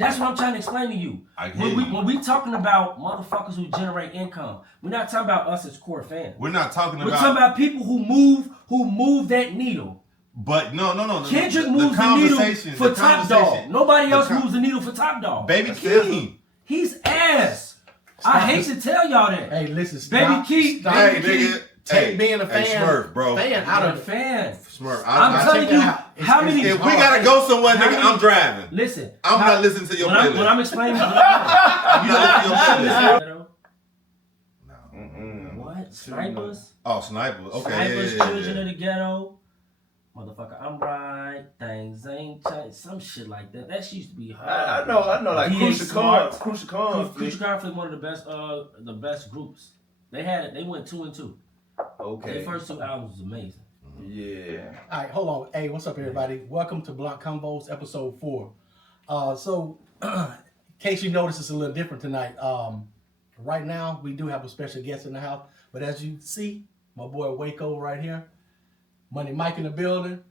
That's what I'm trying to explain to you. When we talking about motherfuckers who generate income, we're not talking about us as core fans. We're talking about people who move that needle. But no. Kendrick moves the needle for Top Dog. Nobody else moves the needle for Top Dog. Baby King. He's ass. I hate to tell y'all that. Hey, listen, Baby Keith. Hey, nigga. Take being a fan, Smurf, bro. Fan out of fan. Smurf. I'm telling you, how many? If we gotta go somewhere, nigga, I'm driving. Listen, I'm not listening to your playlist. When I'm explaining, you not listening to your playlist. What? Snipers? Oh, snipers. Okay. Snipers, children of the ghetto. Motherfucker, I'm right. Things ain't changed. Some shit like that. That shit used to be hard. I know. Like Crucial Conflict, one of the best groups. They had it. They went 2 and 2. Okay. Their first 2 albums was amazing. Yeah. All right, hold on. Hey, what's up, everybody? Welcome to Convoz episode 4. So, in case you notice, it's a little different tonight. Right now, we do have a special guest in the house, but as you see, my boy Waco right here, Money Mike in the building,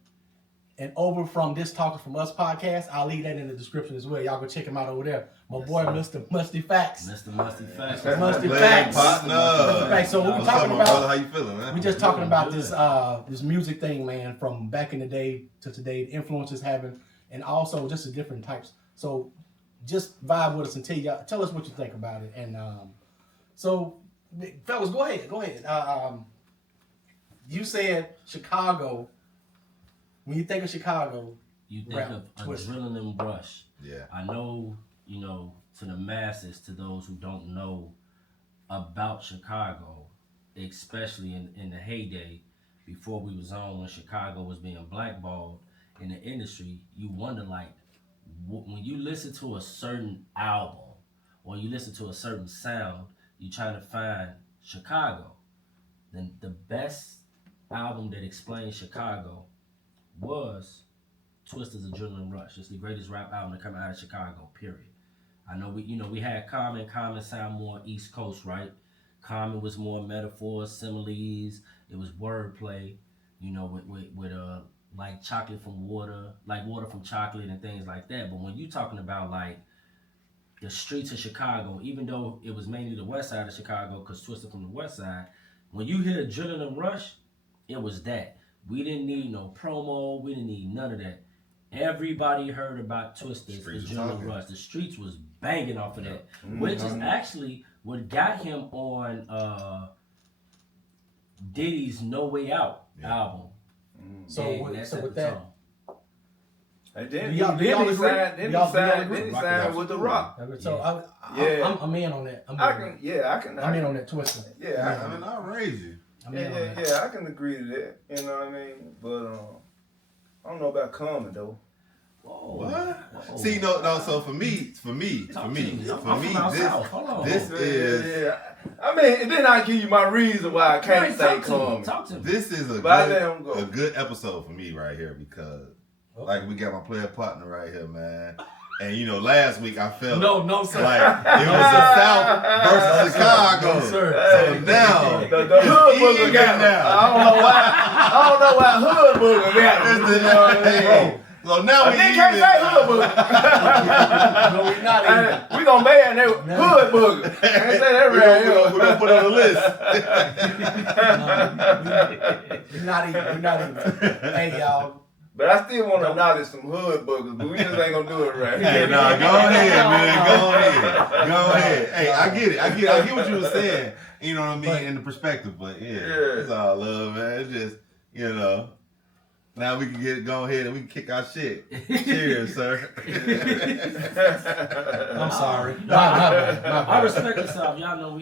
and over from This Talking From Us podcast, I'll leave that in the description as well. Y'all go check him out over there. My boy, Mr. Musty Facts. Mr. Musty Facts. Musty Facts. Partner. So what we What's talking up, about? brother? How you feeling, man? We just talking about this music thing, man, from back in the day to today, the influences having, and also just the different types. So just vibe with us and tell us what you think about it. And so, fellas, go ahead. You said Chicago. When you think of Chicago, you think of Adrenaline Rush. Yeah. I know, to the masses, to those who don't know about Chicago, especially in the heyday, before we was on, when Chicago was being blackballed in the industry, you wonder, like, when you listen to a certain album or you listen to a certain sound, you try to find Chicago. Then the best album that explains Chicago was Twista's Adrenaline Rush. It's the greatest rap album to come out of Chicago, period. I know we had Common sound more East Coast, right? Common was more metaphors, similes, it was wordplay, with like chocolate from water, like water from chocolate and things like that. But when you talking about like the streets of Chicago, even though it was mainly the west side of Chicago, because Twista from the west side, when you hear Adrenaline Rush, it was that. We didn't need no promo. We didn't need none of that. Everybody heard about Twista's Adrenaline Rush. The streets was banging off of that, which is actually what got him on Diddy's No Way Out album. So with that, and then he signed with The Rock. So I'm in on that. I'm in on that Twista. Yeah, I mean, outrageous. I can agree to that. You know what I mean? But I don't know about Common though. Whoa. What? See, no. So for me, this is. I mean, and then I give you my reason why I can't say Common. This is a good episode for me right here because, like, we got my player partner right here, man. And last week I felt no sir. Like it was the South versus Chicago. No, sir. So now the hood booger got now. I don't know why hood booger got it. You know what I mean? So now we can't say hood booger. No, we're not even. We gonna ban that hood booger. Can't say that right here. We're gonna put it on the list. We're not even. Hey y'all. But I still want to acknowledge some hood boogers, but we just ain't gonna do it right. Hey, go ahead, man. Go ahead. Hey, I get it. I get what you were saying. You know what I mean? In the perspective, but it's all love, man. It's just, now we can go ahead and we can kick our shit. Cheers, sir. I'm sorry. I respect the South. Y'all know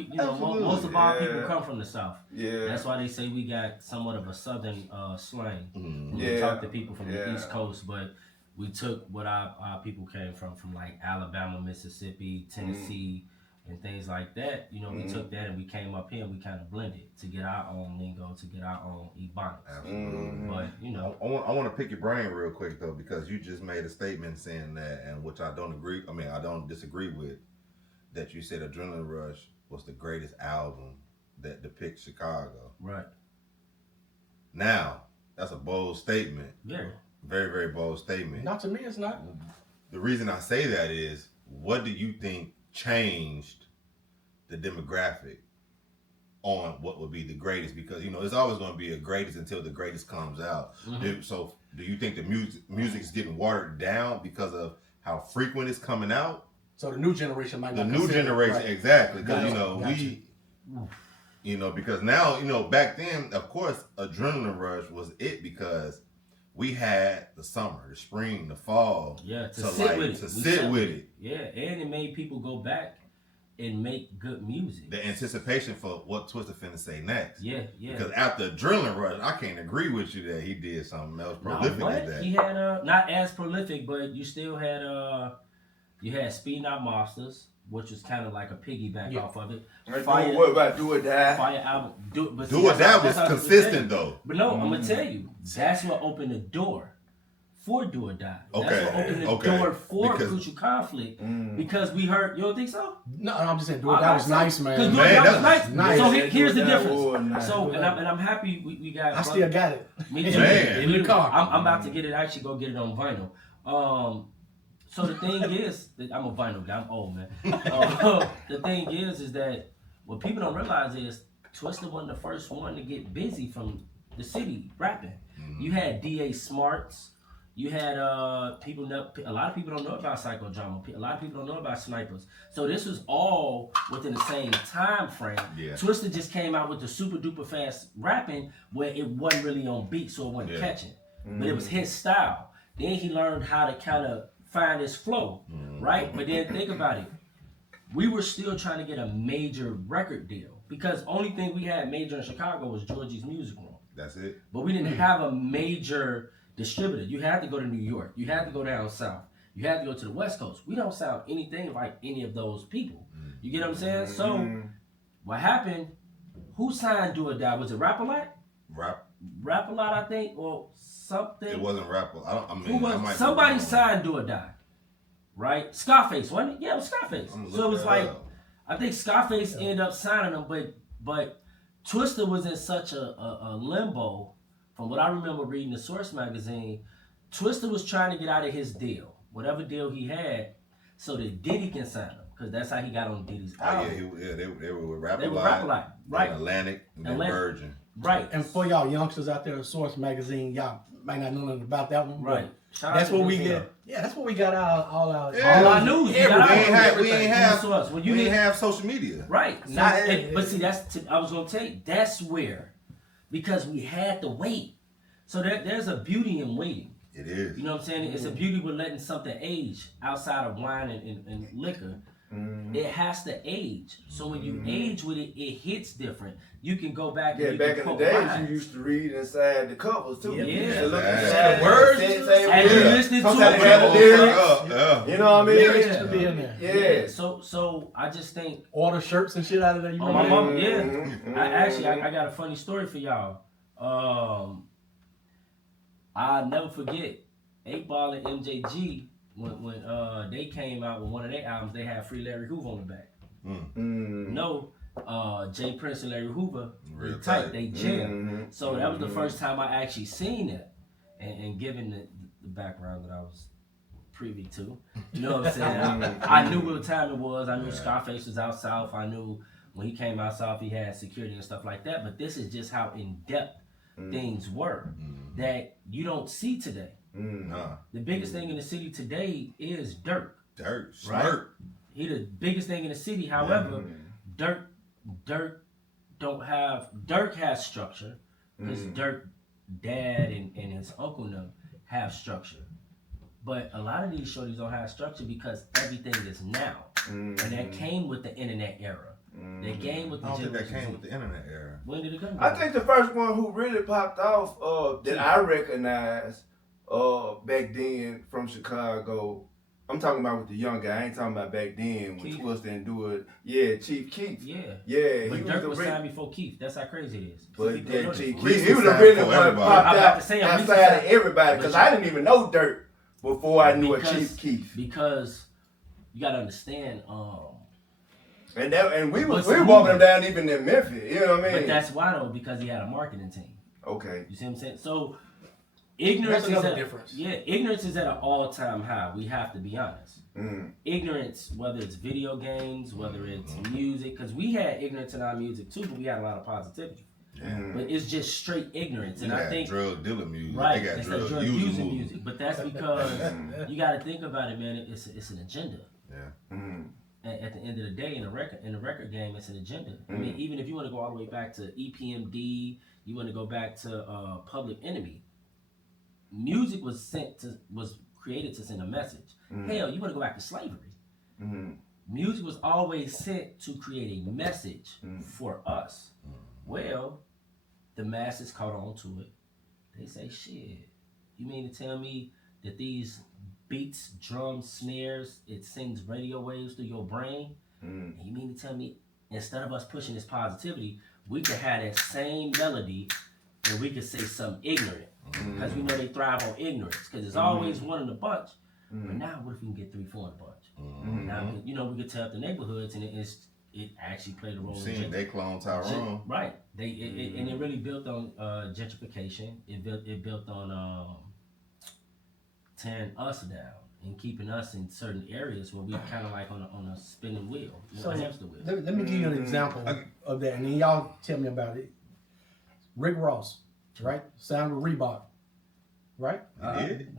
most of our people come from the South. Yeah. That's why they say we got somewhat of a southern slang. When we talk to people from the East Coast, but we took what our people came from like Alabama, Mississippi, Tennessee, and things like that. We took that and we came up here and we kind of blended to get our own lingo, to get our own ebonics. Absolutely. But I want to pick your brain real quick though, because you just made a statement saying that, and which I don't agree. I mean, I don't disagree with. That you said Adrenaline Rush was the greatest album that depicts Chicago. Right. Now, that's a bold statement. Very. Very, very bold statement. Not to me, it's not. The reason I say that is what do you think changed the demographic on what would be the greatest? Because it's always going to be a greatest until the greatest comes out. So do you think the music's getting watered down because of how frequent it's coming out? So the new generation might not the new generation, right. exactly. Because Gotcha. because now back then, of course, adrenaline rush was it because we had the summer, the spring, the fall. Yeah, to sit with it. Yeah, and it made people go back and make good music. The anticipation for what Twista finna say next. Yeah. Because after adrenaline rush, I can't agree with you that he did something else prolific at that. He had not as prolific, but you still had you had Speed Not Monsters, which was kind of like a piggyback off of it. What about Do or Die? Fire album. Do or Die was consistent though. But no, I'm gonna tell you, that's what opened the door for Do or Die. Okay. That's what opened the door for Crucial Conflict because we heard. You don't think so? No, I'm just saying Do or Die was nice, man. Because Do or Die was nice. Nice. So here's the difference. Nice. So and I'm happy we got. I still got it. Me too. Man. In the car. I'm about to get it. Actually, go get it on vinyl. So the thing is, I'm a vinyl guy. I'm old, man. The thing is that what people don't realize is Twista wasn't the first one to get busy from the city rapping. You had D.A. Smarts. You had people. A lot of people don't know about Psychodrama. A lot of people don't know about Snipers. So this was all within the same time frame. Yeah. Twista just came out with the super duper fast rapping where it wasn't really on beat, so it wasn't catching. But it was his style. Then he learned how to kind of find his flow, right? But then think about it. We were still trying to get a major record deal because only thing we had major in Chicago was Georgie's Music Room. That's it. But we didn't have a major distributor. You had to go to New York. You had to go down south. You had to go to the West Coast. We don't sound anything like any of those people. You get what I'm saying? So what happened? Who signed Do or Die? Was it Rap a Lot? Rap a Lot, I think, or something. It wasn't Rap a Lot. Somebody signed Do or Die, right? Scarface, wasn't it? Yeah, it was Scarface. So it was like, I think Scarface ended up signing them, but Twista was in such a limbo. From what I remember reading the Source magazine, Twista was trying to get out of his deal, whatever deal he had, so that Diddy can sign him, because that's how he got on Diddy's album. They were with Rap a They were Rap a Lot, right? Atlantic, and then Virgin. Right. And for y'all youngsters out there, Source magazine, y'all might not know nothing about that one. Right. That's what we get. Yeah, that's what we got all our news. We ain't have social media. Right. But see, I was gonna tell you, that's where, because we had to wait. So there's a beauty in waiting. It is. You know what I'm saying? It's a beauty with letting something age outside of wine and liquor. It has to age. So when you age with it, it hits different. You can go back and back in the days, you used to read inside the covers too. Yeah. You used to look inside the words. As you listening to it. You know what I mean? Lyrics to be in there. Yeah. So I just think order shirts and shit out of there. You my mom, I got a funny story for y'all. I'll never forget 8Ball and MJG when they came out with one of their albums. They had Free Larry Hoover on the back. No, Jay Prince and Larry Hoover, they tight, they jammed. So that was the first time I actually seen it, and given the background that I was privy to, you know what I'm saying? I knew what time it was. I knew Scarface was out south. I knew when he came out south, he had security and stuff like that. But this is just how in depth things were that you don't see today. The biggest thing in the city today is Dirk. Dirk, right? Smirk. He the biggest thing in the city. However, Dirk has structure because Dirk dad and his uncle them have structure. But a lot of these shorties don't have structure because everything is now, and that came with the internet era. That came with the I don't think that came with the internet era. When did it come? I think the first one who really popped off that I recognize back then from Chicago. I'm talking about with the young guy. I ain't talking about back then when Twista and Do It. Yeah, Chief Keef. Yeah. But Dirk was signed before Keef. That's how crazy it is. But yeah, Chief Keef, he was the really one popped out outside of everybody because I didn't even know Dirk before I knew a Chief Keef. Because you gotta understand. And we were walking him down even in Memphis. You know what I mean? But that's why though, because he had a marketing team. Okay. You see what I'm saying? So ignorance is at difference. Yeah, ignorance is at an all-time high. We have to be honest. Ignorance, whether it's video games, whether it's music, because we had ignorance in our music too, but we had a lot of positivity. But it's just straight ignorance, and I think drug dealer music, right? they got It's drug drug user using music, but that's because you got to think about it, man. It's an agenda. At the end of the day, in the record game, it's an agenda. I mean, even if you want to go all the way back to EPMD, you want to go back to Public Enemy. Music was created to send a message. Hell, you want to go back to slavery. Music was always sent to create a message for us. Well, the masses caught on to it. They say, shit, you mean to tell me that these beats, drums, snares, it sends radio waves through your brain? And you mean to tell me, instead of us pushing this positivity, we could have that same melody and we could say something ignorant? Because we know they thrive on ignorance. Because there's always one in a bunch. But now, what if we can get 3, 4 in a bunch? Now, we could tell up the neighborhoods, and it actually played a role. They clone Tyrone. Right. And it really built on gentrification. It built on tearing us down and keeping us in certain areas where we kind of like on a spinning wheel, So, a hamster wheel. let me give you an example of that, and then y'all tell me about it. Rick Ross, right? Signed with Reebok, right?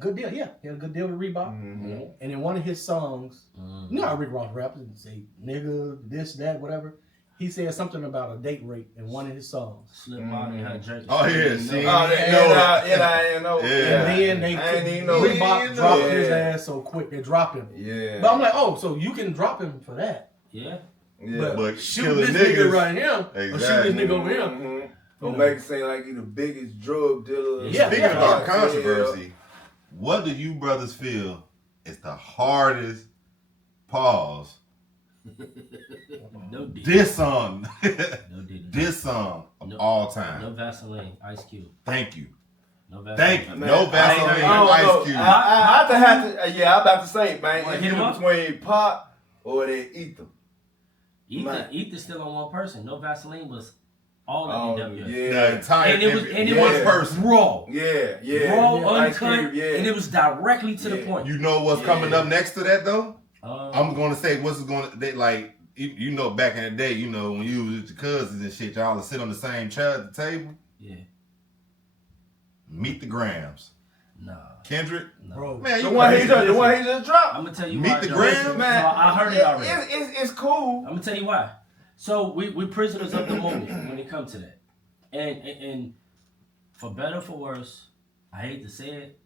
Good deal, yeah. He had a good deal with Reebok. And in one of his songs, you know how Rick Ross raps and say nigga, this, that, whatever. He said something about a date rape in one of his songs. Slip out in her jerky. Oh yeah, see, And then Reebok dropped his ass so quick they dropped him. Yeah. But I'm like, oh, so you can drop him for that. Yeah. but Shoot this nigga right here, or shoot this nigga over here. Don't make it seem like he the biggest drug dealer. Yeah. Speaking about controversy, what do you brothers feel is the hardest pause? No dick. This song, No dick. this song of all time. No Vaseline, Ice Cube. Thank you. No Vaseline. Thank you. Man, No Vaseline, Ice Cube. I'm about to say, man, Well, it's hit him either up. between Pop or that Ether. Ether's still on one person. No Vaseline was all Oh, in NWA. The yeah. entire And it was one person. raw. Yeah. Raw, Ice uncut, Cube, yeah. and it was directly to the point. You know what's coming up next to that though? I'm gonna say what's going to they like. You know, back in the day, you know, when you was with your cousins and shit, y'all would sit on the same chair at the table. Yeah. Meet the Grams. Nah. Kendrick. No. Bro, Man, The one he just dropped. I'm gonna tell you Meet why. the though. Grams? Man, So I heard it already. It's cool. I'm gonna tell you why. So we prisoners of the moment when it comes to that, and for better or for worse, I hate to say it,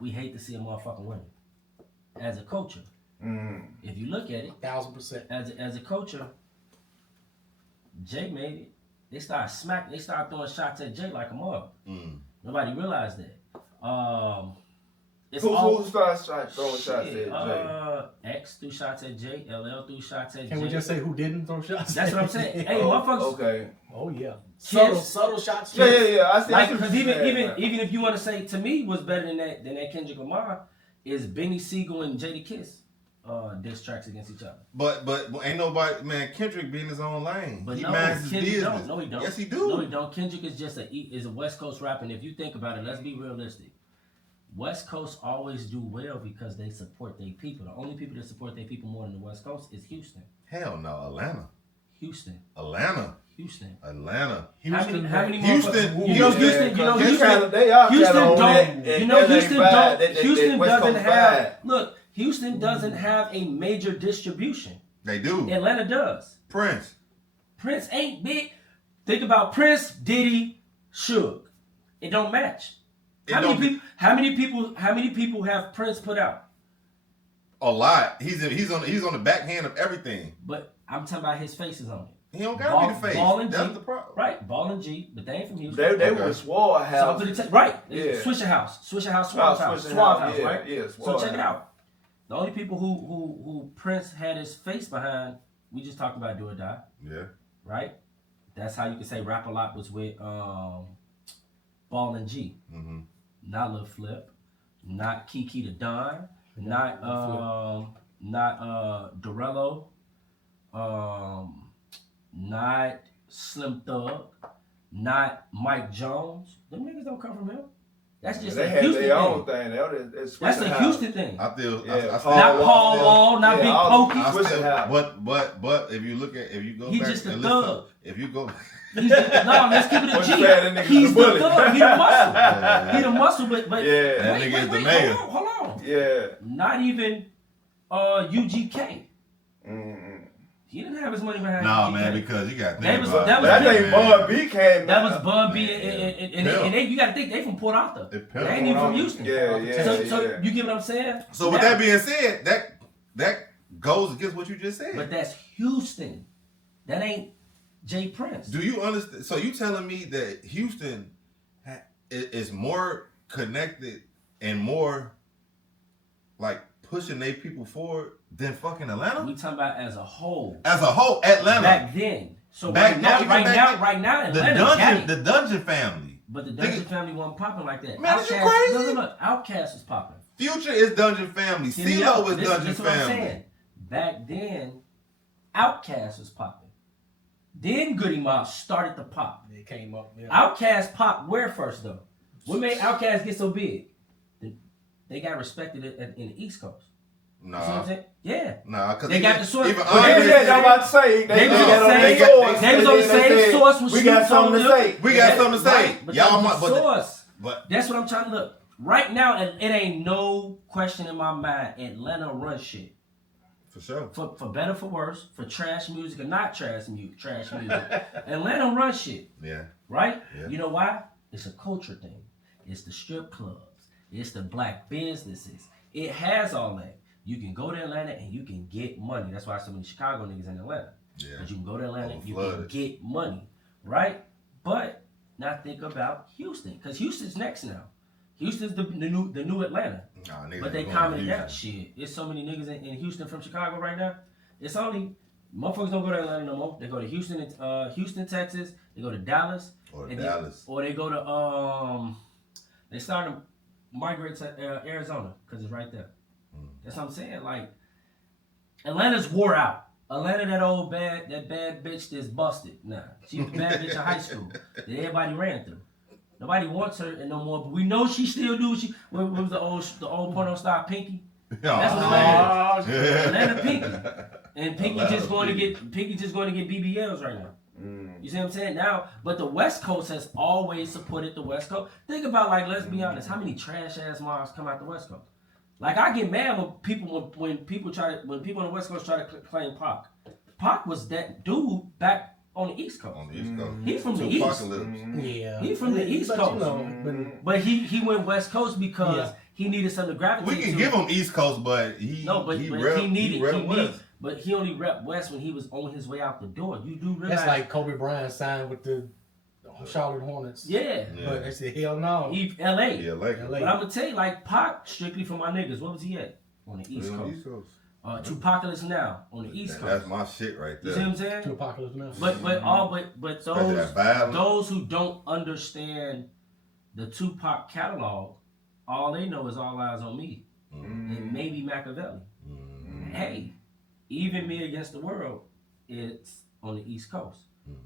we hate to see a motherfucking winner. As a culture, if you look at it, 1000%. as a culture, Jay made it. They started throwing shots at Jay like a mug. Nobody realized that. Who started throwing shots at Jay? X threw shots at Jay. LL threw shots at Jay. Can we just say who didn't throw shots? That's what I'm saying. Hey, motherfuckers. Okay. Oh yeah. Kiss. Subtle shots. Yeah. I see. Like, because even if you want to say to me what's better than that Kendrick Lamar is Benny Siegel and Jada Kiss diss tracks against each other. But ain't nobody, man. Kendrick be in his own lane. But He no, minds his Kendrick business. don't. No, he don't. Yes, he do. No, he don't. Kendrick is just a West Coast rapper. And if you think about it, let's be realistic. West Coast always do well because they support their people. The only people that support their people more than the West Coast is Houston. Hell no, Atlanta. Houston. Houston. How many Houston. motherfuckers- You know Houston. You know Houston. Houston doesn't have a major distribution. They do. Atlanta does. Prince. Prince ain't big. Think about Prince, Diddy, Suge. It don't match. How many people have Prince put out? A lot. He's on the backhand of everything. But I'm talking about his face is on it. He don't gotta be the face. Ball and That's G. the problem. Right, Ball and G, but they ain't from Houston. They were Swore House. Right. Yeah. Swisher House, Suave House, yeah, right? yeah, So check it out. The only people who Prince had his face behind, we just talked about Do or Die, Yeah. right? That's how you can say Rap A Lot was with Ball and G. Mm-hmm. Not Lil Flip, not Kiki the Don, not Dorello, not Slim Thug, not Mike Jones. Them niggas don't come from him. That's just they a had Houston their own thing. thing. That's a Houston thing. I feel. Yeah, I still, Not Paul Wall, not Big Pokey. I Switching still, house. but if you go He's back just a and thug. listen, if you go, No, let's keep it a What's G. that nigga He's the the bully? thug. He the muscle. Yeah. He the muscle, but Yeah. That nigga is the mayor. Hold on. Yeah. Not even UGK. Mm-mm. He didn't have his money behind. nah, UGK. man, because you got to That think was- about that was- That big, ain't Bun B came That out. was Bun B, Man, and they, you got to think they from Port Arthur. It They ain't even from Houston. Yeah. So you get what I'm saying? So with Now- that being said, that goes against what you just said. But that's Houston. That ain't Jay Prince. Do you understand? So you telling me that Houston is more connected and more like pushing their people forward than fucking Atlanta? We talking about as a whole. As a whole, Atlanta. Back then. So Back right now, now, even right back now, then, right now, the Atlanta got it. Dungeon family. But the Dungeon family wasn't popping like that. Man, is you Outkast- crazy? No. Outkast was popping. Future is Dungeon family. Hear me CeeLo out. is This Dungeon what I'm family. saying. Back then, Outkast was popping. Then Goody Mob started to pop. It came up. Yeah. Outkast popped where first though? What made Outkast get so big? They got respected in the East Coast. You see what I'm Nah, saying? Yeah. nah, because They got the source. Even But Andre Yeah, I'm about to say. They was on got the same- source. they was on the same source with We got Snoop something to Dogg. say. we got something to say. Right, but Y'all that might, was the but source. but That's what I'm trying to look. Right now, it ain't no question in my mind. Atlanta run shit. for sure. For better, for worse, for trash music or not trash music. Atlanta run shit, Yeah. right? Yeah. You know why? It's a culture thing. It's the strip clubs. It's the black businesses. It has all that. You can go to Atlanta and you can get money. That's why so many Chicago niggas in Atlanta. Yeah. But you can go to Atlanta and you can Overflooded. get money, right? But now think about Houston, because Houston's next now. Houston's the new Atlanta. Nah, niggas But they ain't going calming to it down. Houston. Shit, there's so many niggas in Houston from Chicago right now. It's only motherfuckers don't go to Atlanta no more. They go to Houston, Texas. They go to Dallas, Or and Dallas. or they go to They started to migrate to Arizona because it's right there. That's what I'm saying. Like Atlanta's wore out. Atlanta, that bad bitch that's busted. Nah, she was a bad bitch in high school that everybody ran through. Nobody wants her no more, but we know she still do. What was the old porno star Pinky? That's what Atlanta is. Atlanta Pinky, and Pinky just going to get BBLs right now. You see what I'm saying? Now, but the West Coast has always supported the West Coast. Think about, like, let's be honest, how many trash ass mobs come out the West Coast? Like, I get mad when people on the West Coast try to claim Pac. Pac was that dude back on the East Coast. On the East Coast. He from the Tupacalypse. East. Yeah. He from the East But, Coast. You know, But he went West Coast because Yeah. he needed something to gravitate We to. can give him East Coast, but he he West. But he only rep West when he was on his way out the door. You do realize that's like Kobe Bryant signed with the Charlotte Hornets. yeah. But they said, hell no. LA. Yeah, like LA. But I'm gonna tell you, like Pac, strictly for my niggas. What was he at? On the East Coast. Coast. Tupacalypse now on the East Coast. That's my shit right You see what there. I'm saying? To Apocalypse Now. But Especially that violence. those who don't understand the Tupac catalog, all they know is All Eyes on Me and maybe Machiavelli. Hey, even Me Against the World, it's on the East Coast.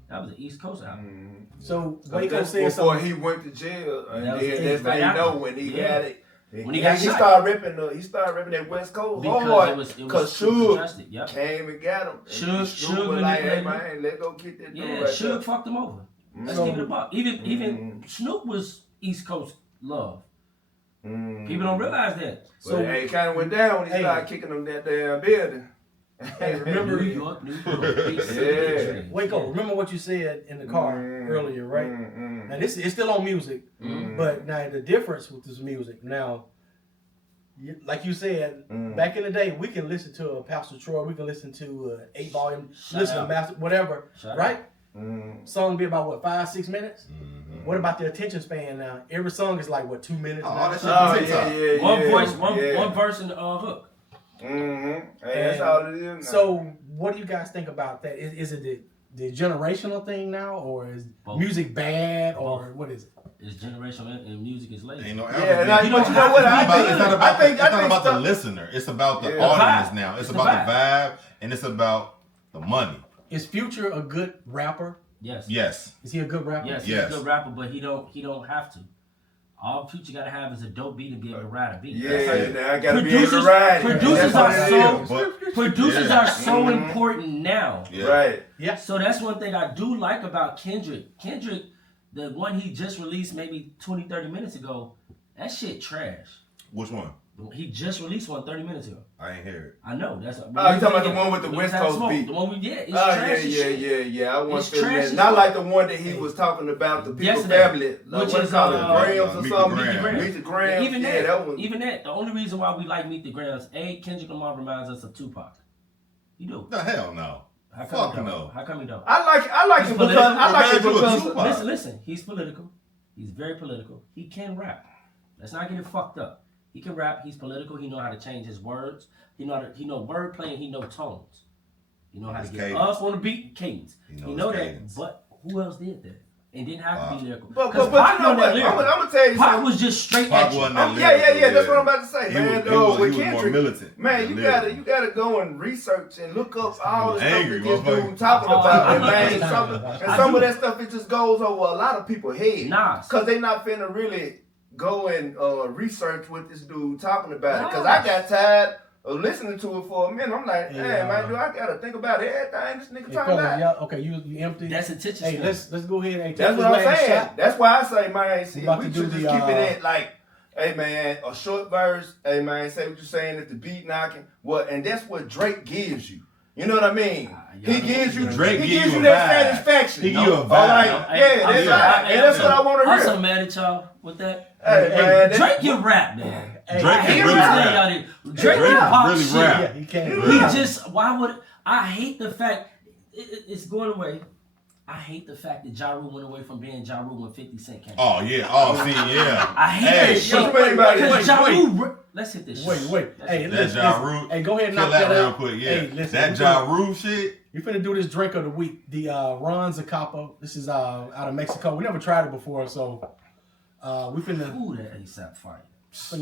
That was the East Coast album. So So Waco that's said before something. he went to jail, and That was then the that's right how you after. know when he Yeah. had it. When he got shot. He started ripping that West Coast Because hard it was because super Suge congested. Yep. came and got him. And Suge was like, hey manipulated man, let's go get that dude Yeah, right Suge fucked him over. Let's So- give it a buck. Even Snoop was East Coast love. there. People don't realize that. So it kind of went down when he Hey. started kicking them that damn building. Hey, remember New York. Big city, big Yeah. trade. Waco, remember what you said in the car earlier, right? Now this it's still on music, but now the difference with this music now, like you said, back in the day, we can listen to a Pastor Troy, we can listen to 8 volume, listen out. to Master, whatever, Shout right? Song be about what 5-6 minutes. Mm-hmm. What about the attention span now? Every song is like what 2 minutes. Oh, now? that shit Oh, was TikTok. yeah. One voice, one yeah. verse in the hook. Hey, that's And all it is. Now. So, what do you guys think about that? Is it the generational thing now, or is Both. music bad, or Both. what is it? It's generational and music is lazy. Ain't no yeah, album. but you know what? It's not about, I think the stuff- listener. It's about the Yeah. audience The vibe. now. It's It's the about the vibe and it's about the money. Is Future a good rapper? Yes. Yes. Is he a good rapper? Yes, Yes. he's a good rapper, but he don't have to. All Future gotta have is a dope beat and be able to ride a beat. Yeah, I gotta be able to ride. Producers Yeah. are so important now. Yeah. Right. Yeah. So that's one thing I do like about Kendrick. Kendrick, the one he just released maybe 20, 30 minutes ago, that shit trash. Which one? He just released one 30 minutes ago. I ain't hear it. I know. That's. Oh, you talking about the one with the West Coast beat? The one we did. It's Oh, trash as shit. yeah. I want It's to feel trash that. as Not fuck. like the one that he was talking about, the People Yesterday, Family. which What is, called it? uh, Grams or Meet the something? Grams. Meet the Grams. Even Yeah, that one. even that. The only reason why we like Meet the Grams, Kendrick Lamar reminds us of Tupac. You do. The hell no. How come Fuck he don't? no. How come he don't? I like He's it because political. I like it Reminds you of because Tupac. Listen. He's political. He's very political. He can rap. Let's not get it fucked up. He can rap. He's political. He know how to change his words. He know wordplay and he know tones. He know how to His get cadence. us on the beat, cadence. He He knows know his that. cadence. But who else did that? And didn't have to be lyrical. But Because you Pac know wasn't what? that I'm lyrical. gonna tell you Pac something. was just straight Pac at you. wasn't that Oh, yeah. lyrical, That's what I'm about to say, He man. was With more Kendrick, militant. man, than you lyrical. gotta go and research and look up all the stuff Angry, that this motherfucker. dude talking Oh, about, I and love man, that. some of that stuff it just goes over a lot of people's head. Nas. Cause they not finna really go and research what this dude talking about. Cause Nas. I got tired of listening to it for a minute. I'm like, Yeah. hey man, do I gotta think about everything this nigga Hey, talking fellas, about? yeah, okay, you empty. That's attention. Hey, span. let's go ahead and take That's this what I'm last saying. shot. That's why I say, man, see, about we to should do just the, keep it at like, hey man, a short verse, hey man, say what you're saying at the beat knocking, and that's what Drake gives you. You know what I mean? Yeah, He gives you Drake he give gives you you a that vibe. satisfaction. He give you a All vibe. right, Hey, yeah, I'm that's sorry. right. And that's what I want to I'm hear. so mad at y'all with that. Hey, man, that's- Drake can rap, man. Hey, Drake I can hate really to tell rap. y'all this. Drake Drake can can pop really shit. rap. Yeah, he can't. He He Yeah. just, why would, I hate the fact, it's going away. I hate the fact that Ja Rule went away from being Ja Rule when 50 Cent came. Oh yeah. Oh see yeah. I hate Hey, that shit. wait, Because Ja wait. Rule, let's hit this shit. Wait. Hey, That's listen, Ja listen. Rule. Hey, go ahead and Kill knock that that real out. quick. Yeah. Hey, listen, That we Ja Rule shit. We're finna do this drink of the week. The Ron Zacapa. This is out of Mexico. We never tried it before, so we finna Ooh, that ASAP fire.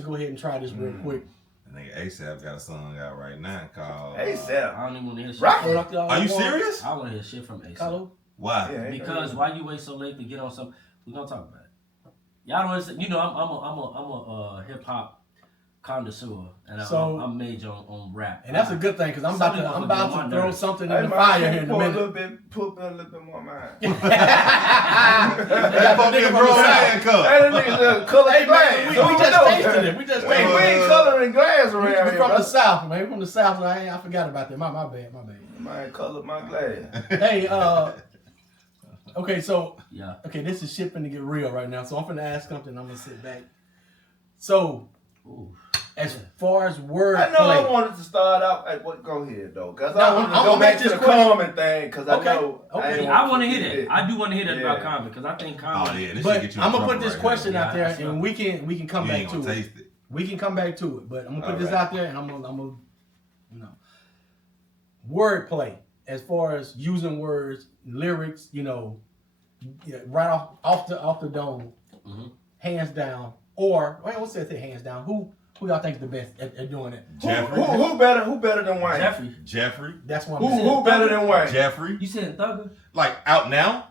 go ahead and try this real quick. I think ASAP got a song out right now called. ASAP. I don't even want to hear shit. Rock from- it. Are you serious? I want to hear shit from ASAP. Carlo? Why? Yeah, Because why you wait so late to get on some? We're gonna talk about it. Y'all don't understand. You know, I'm a hip hop connoisseur, and So- I'm major on rap. And that's a good thing because I'm Some about motherfuckers to on my throw nerves. something Hey, in the man, fire here in a put minute. put a little bit more mind. That fucking nigga from grown the man Hey, cup. that nigga color Hey, glass. man, we So just know. tasted it. We just Wait, tasted we it. ain't coloring glass We around here. from the brother. South, man. We from the South, so I forgot about that. My bad. Man, color my glass. Hey, okay, so Yeah. this is shit finna get real right now. So I'm finna ask something. I'm gonna sit back. So Ooh. as far as word I know I play, wanted to start out. Hey, go ahead though, cause No, I wanted to I'm go gonna back make to this the question. common thing, cause I Okay, know. okay. ain't I want to keep hear that. it. I do want to hear that about Yeah. Common because I think Oh Common. yeah, this but shit get you in I'm gonna trouble put this right question here. out there, Yeah, and we can come You back ain't to gonna it. taste it. We can come back to it, but I'm gonna put All this right. out there, and I'm gonna wordplay as far as using words, lyrics, right off the dome, Mhm. hands down. Or what's that? Hands down. Who y'all think is the best at doing it? Jeffrey. Who better than Wayne? Jeffrey. That's one. Who better than Wayne? Jeffrey. You said Thugger? Like out now?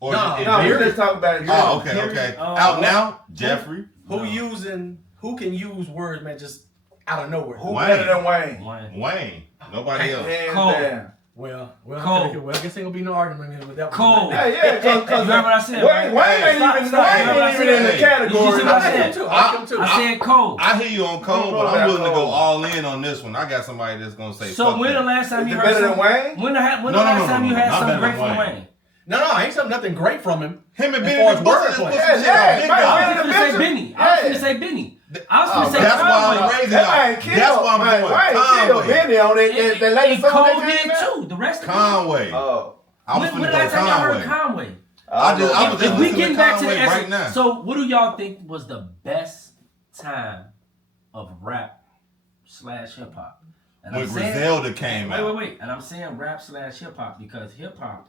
Or No, in No, we period? just talking about. Oh, okay. Oh, Out now? Jeffrey. Who can use words, man, just out of nowhere? Who Wayne. better than Wayne? Wayne. Wayne. Nobody else. Hands Cole. down. Well, Cole. I guess ain't gonna be no argument here with that. Cole. One. Hey, yeah, cause You heard what I said, right? Wayne ain't Stop, even stop. Wayne ain't even in the Hey, category. you see what I I like said? him too. I like him too. I said Cole. I hear you on Cole, I don't but know I'm about willing to go Cole. all in on this one. I got somebody that's gonna say. So fuck when the that. last time Is you it heard better than something? Wayne? When the last No, time you had not something better great than from Wayne. Wayne? No, I ain't something nothing great from him. Him and As Benny far as been busting wordplay. this Yeah, pussy shit yeah, out big Mike, dog. I yeah. was gonna say Benny. I was gonna say Benny. I was gonna say That's why I'm Conway. raising That y'all. man killed. That's why I'm man, doing Wayne killed Conway. Benny on that And latest song Cole that did came out. too. The rest of them. Conway. Oh. I was When finna the go last time y'all heard Conway. Conway? I was If just we listening getting to back to the Conway right essence, now. so what do y'all think was the best time of rap / hip hop? And When I'm saying, Griselda came out. wait, and I'm saying rap / hip hop because hip hop.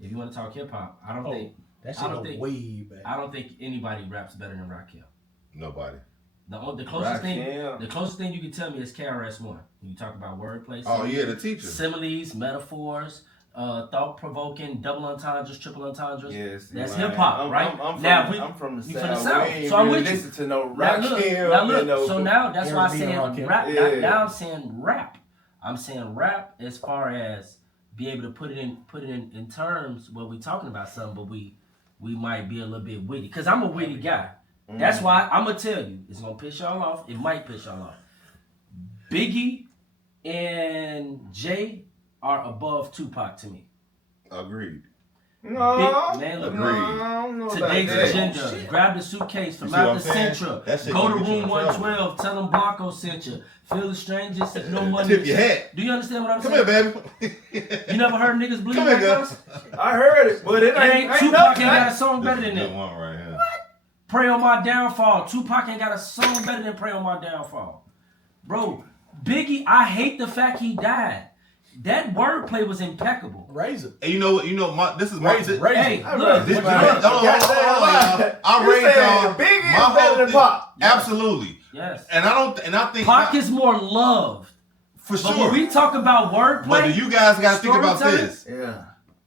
If you want to talk hip hop, I don't think That I shit don't go think- way back. I don't think anybody raps better than Rakim. Nobody. The closest Rakim. thing you can tell me is KRS-One. When you talk about wordplay, Oh yeah, the teacher. similes, metaphors, thought-provoking, double entendres, triple entendres. Yes, that's man. hip hop, right? I'm from the you South. from the South, We ain't so I'm really with you. listen to no Now rock look, hill, now look. you know. So now that's why I R&B said and rock hill. rap. Yeah. Now I'm saying rap. I'm saying rap as far as be able to put it in terms where we talking about something, but we might be a little bit witty. Cause I'm a witty guy. That's why I'm gonna tell you. It's gonna piss y'all off. It might piss y'all off. Biggie and Jay are above Tupac to me. Agreed. No, Man, look, Agreed. no, Today's like that. agenda. Grab the suitcase from You see what out I'm the saying? Centra. That shit Go to gonna get you room in trouble. 112. Tell them Blanco sent you. Feel the strangers. If no money. Tip your hat. Do you understand what I'm Come saying? here, baby. You never heard niggas bleed Come like here, us? I heard it, but it ain't Tupac ain't nothing. got a song better This than is the that. one right here. Pray on My Downfall. Tupac ain't got a song better than Pray on My Downfall. Bro, Biggie, I hate the fact he died. That wordplay was impeccable. Razor. And you know what? This is my. Razor. Hey, I look, This, look, hold on, y'all. I'm You raised saying on Biggie my is better whole than thing- Pop. Absolutely. yes. And I think Pac is more loved. for But sure. when we talk about wordplay, But you guys got to think about storytelling, this. Yeah.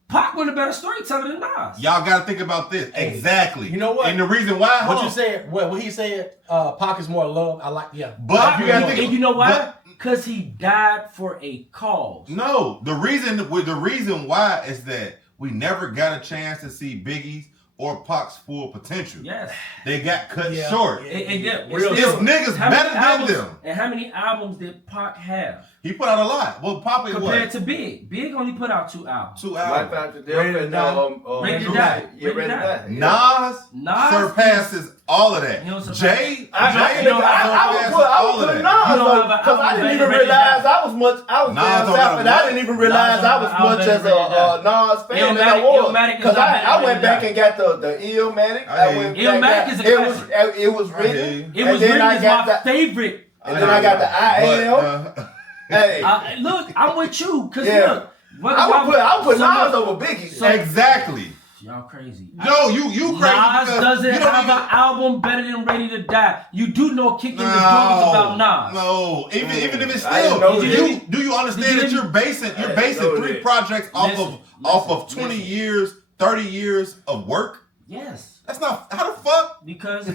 Pac was a better storyteller than Nas. Y'all got to think about this. Hey, Exactly. you know what? And the reason why. What hold you on. said? What he said? Pac is more love. I like. Yeah. But you got to think. And you know why? but- Because he died for a cause. No, the reason why is that we never got a chance to see Biggie's or Pac's full potential. Yes. They got cut Yeah. short. And yeah, Real It's short. niggas how many better than albums- them. And how many albums did Pac have He put out a lot. Well, Papa compared what? to Big? Big only put out 2 albums. 2 Life albums. After Death Ready to and Die. Ready to True Die. Light. Yeah, Ready Ready to to Die. Die. Yeah. Nas surpasses all of that. He don't surpass- Jay, I Jay don't have surpasses would all put of Nas that. You don't have an because I album didn't better even than realize that. I was down Nas south, don't have and a I what? didn't even realize Nas I don't was have an much album as better than a Nas fan that I Illmatic- was. Illmatic is Because not better I than went back that. and got the Illmatic. I I hear went you. back Illmatic got- is a it was classic. it was I hear written. you. It was and then written I as got my the favorite. and then I got the IL. But, Hey, Look, I'm with you. Because Yeah. look. whether I would put some Nas of- over Biggie. So- exactly. Y'all crazy. No, you crazy. Nas because doesn't you don't have even- an album better than Ready to Die. You do know Kicking the Door is about Nas. No, even if it's I didn't still, know do you understand that you're basing I didn't know 3 that. projects off of Listen, 20 listen. years, 30 years of work? Yes. That's not how the fuck. Because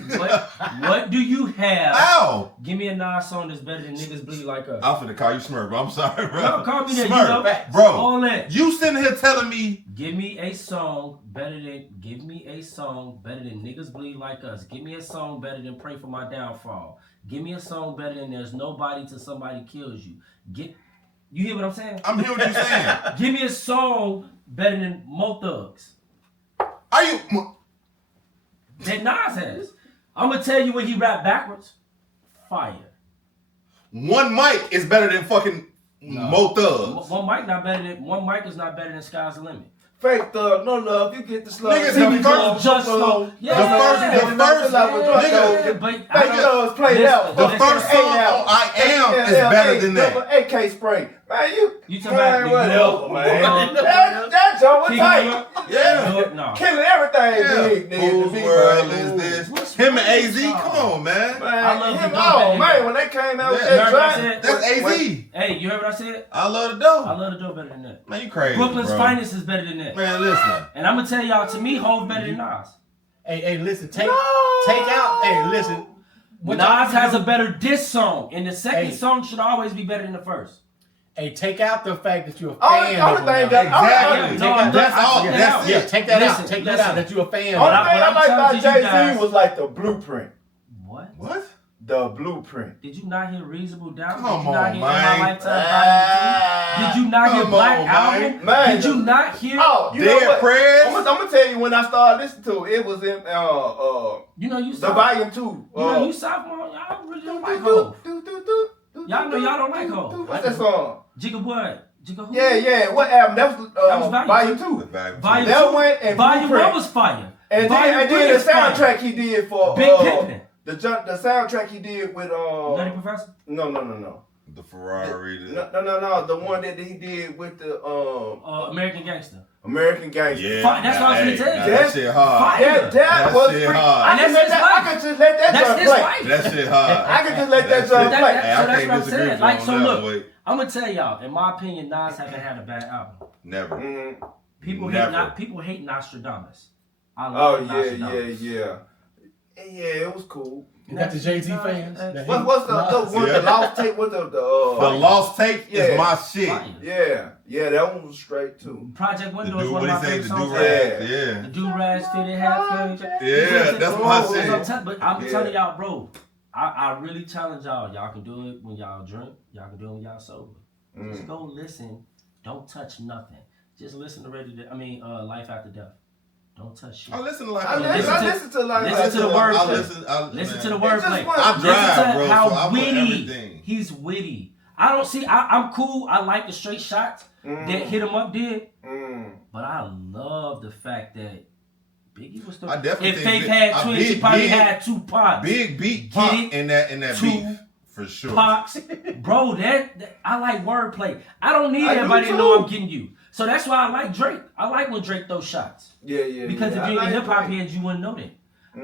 what do you have? How? Give me a Nas song that's better than Niggas Bleed Like Us. I'm finna call you Smurf, bro. I'm sorry, bro. No, call me that. You Smurf, know, bro. all that. You sitting here telling me Give me a song better than Niggas Bleed Like Us. Give me a song better than Pray for My Downfall. Give me a song better than There's Nobody Till Somebody Kills You. You hear what I'm saying? I'm hearing what you're saying. Give me a song better than Mo Thugs Are you? that Nas has. I'm gonna tell you when he rap backwards. Fire. One mic is better than fucking Mo Thugs. One mic is not better than Sky's the Limit. Fake Thug, no love. You get the slug. Niggas, You the get first- Just no, so The first, Yeah, but Fake I don't- Thugs played out. the Listen, first song on I Am is better than that. AK Spray. Man, You talking about whatever, the man. That joke was King tight. York? Yeah. No. Killing everything. Yeah. Big, nigga. Whose Big world man. is this? What's Him and wrong AZ, with y'all? come on, man. Man, I love him, the dope oh that man, he when they came out with Yeah. that Remember I joint, said- That's AZ. Hey, you heard what I said? I love the I dope. love the dope better than that. Man, you crazy, Brooklyn's bro. Finest is better than that. Man, listen. And I'm gonna tell y'all, to me, Hov better than Nas. Hey, listen. Take out. Hey, listen. What y'all Nas need to has do- a better diss song, and the second Hey. song should always be better than the first. Hey, take out the fact that you're a Only fan of thing him. that- now. Exactly. No, I'm That's not- all. I took that That's out. it. Yeah, take that Listen, out. Take that listen. out. That you're a fan. only What of. I- thing I I'm like telling about you Jay-Z guys- was like the blueprint. What? What? The blueprint. Did you not hear Reasonable Doubt? Come Did you not on, hear man. In My Lifetime Volume 2? Did you not hear Come Black on, Album? man. Did you not hear? Oh, you Dead know what? Prayers? I'm gonna tell you when I started listening to it. It was in You know you the sophomore. volume 2. You know you sophomore. Y'all really don't like Hov. Y'all know y'all don't like Hov. What's that song? Jigga what? Jigga who? Yeah. What album? That was Volume volume two. 2. Volume That 2. went and Volume Blueprint. 1 was fire. And Volume then 3 the is fire. soundtrack he did for Big Pimpin'. the soundtrack he did with Nutty Professor? no. The Ferrari. No. The one that he did with the American Gangster. American Gangster. Yeah. Fine, that's what I was gonna tell you. That shit hard. Fire. That That was shit free. hard. I can And let that's that. his I can just let that That's joint his play. life. That shit hard. I can just let that That joint shit- play. That- Hey, so I that's can't what I'm disagree saying. with you Like, on so that, look, boy. I'm gonna tell y'all, in my opinion, Nas haven't had a bad album. Never. Mm-hmm. People hate Nostradamus. I Oh love yeah. And yeah, it was cool. You got the Jay-Z fans. What's the lost tape? What's the lost tape is my shit. Yeah, that one was straight too. Project Window is one of my favorite songs. The do-rags fitted half. Yeah, that's my shit. But I'm telling y'all, bro, I really challenge y'all. Y'all can do it when y'all drink. Y'all can do it when y'all sober. Just go listen. Don't touch nothing. Just listen to Life After Death. Don't touch shit. I listen to Life After Death. I listen to Life After Death. Listen to the wordplay. Listen to the wordplay. I drive, bro, how so I put witty everything. He's witty. I don't see. I'm cool. I like the straight shots that Hit 'Em Up did. But I love the fact that Biggie was the. I definitely if think Faith had twins, she probably had 2 Pops. Big beat Pop in that 2 beef for sure. Pops, bro. That I like wordplay. I don't need everybody to know I'm getting you. So that's why I like Drake. I like when Drake throws shots. Yeah. Because if you're in the hip hop heads, you wouldn't know that.